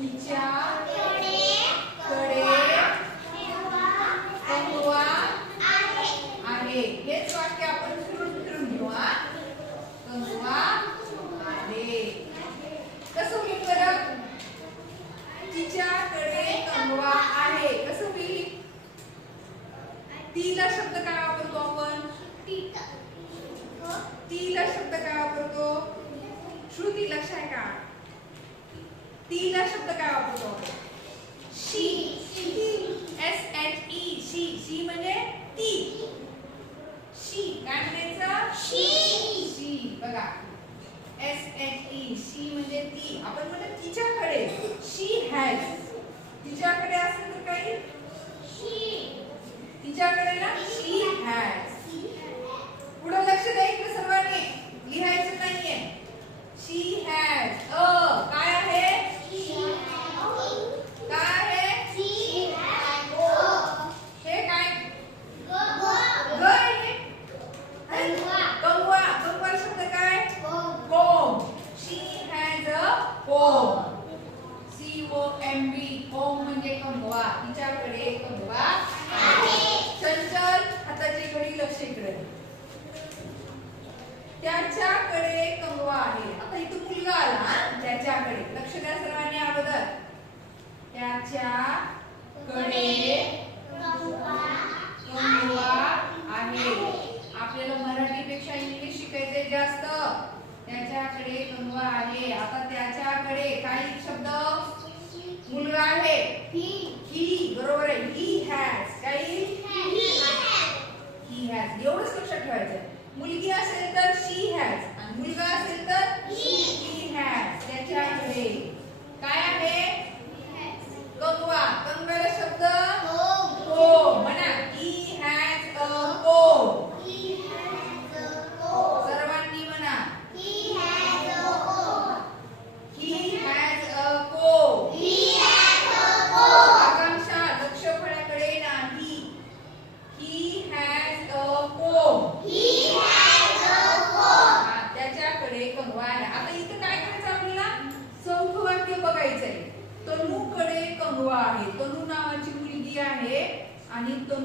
你家 शीला शब्द काय वापरतो? She she. S H E she. She म्हणजे ती. शी काय म्हणायचं? शी. शी. बघा. एस एच ई शी म्हणजे ती. आपण म्हणतो तिच्याकडे. शी हॅज तिच्याकडे असेल तर काही? शी. तिच्याकडे ना शी हॅज पुढे लक्ष द्यायचं सर्वांनी. लिहायचं नाहीये. शी हॅज अ काय मुलगी ओम हो म्हणजे कंबवा तिच्याकडे कंबवा चंचल हाताची घडी लक्ष इकडे. त्याच्याकडे कंगवा आहे. आता इथं मुलगा आला त्याच्याकडे लक्ष द्या सर्वांनी अगोदर. त्याच्या ही हॅज काय ही हॅज एवढंच लक्षात ठेवायचं मुलगी असेल तर शी हॅज आणि मुलगा असेल तर Juanito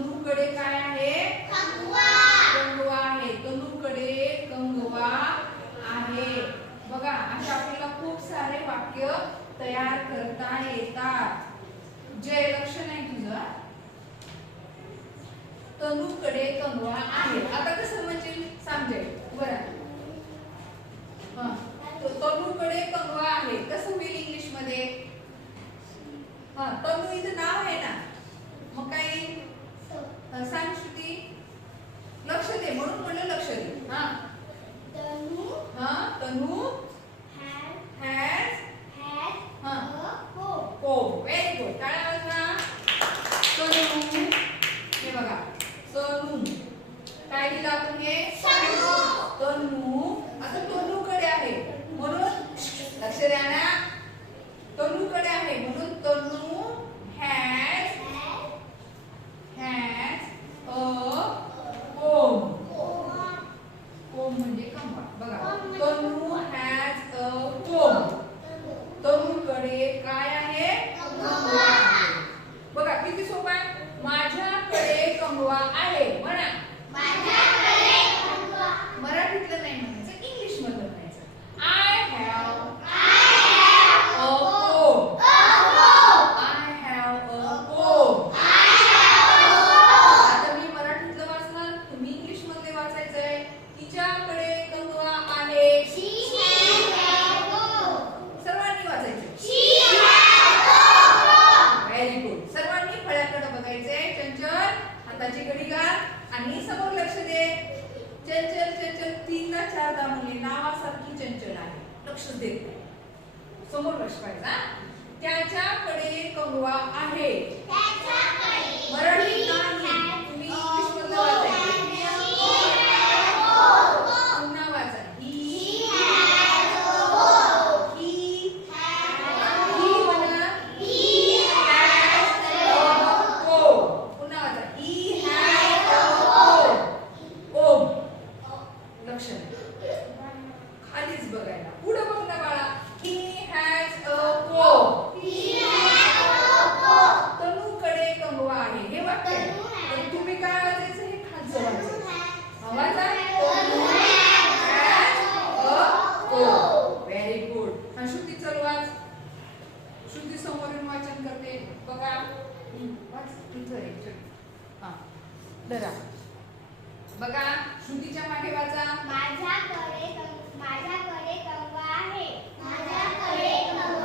समोर लक्ष त्याच्याकडे कंगवा आहे. मरळी नाही बघा. हां. धरा. बघा श्रुतीच्या मागे वाचा. माझ्याकडे माझ्याकडे कंगवा आहे. माझ्याकडे कंगवा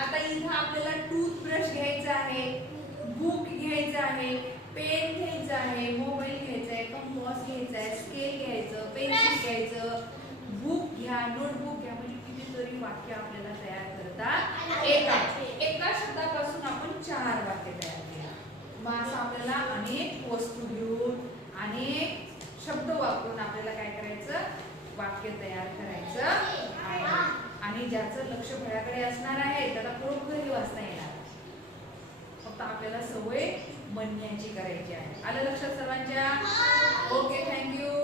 आता इथं आपल्याला टूथब्रश घ्यायचा आहे बुक घ्यायचं आहे पेन घ्यायचं आहे मोबाईल घ्यायचा आहे कंपॉस घ्यायचा आहे स्केल घ्यायचं पेन्सिल घ्यायचं बुक घ्या नोटबुक घ्या म्हणजे कितीतरी वाक्य आपल्याला तयार म्हणण्याची करायची आहे. आलं लक्षात सर्वांच्या? Okay thank you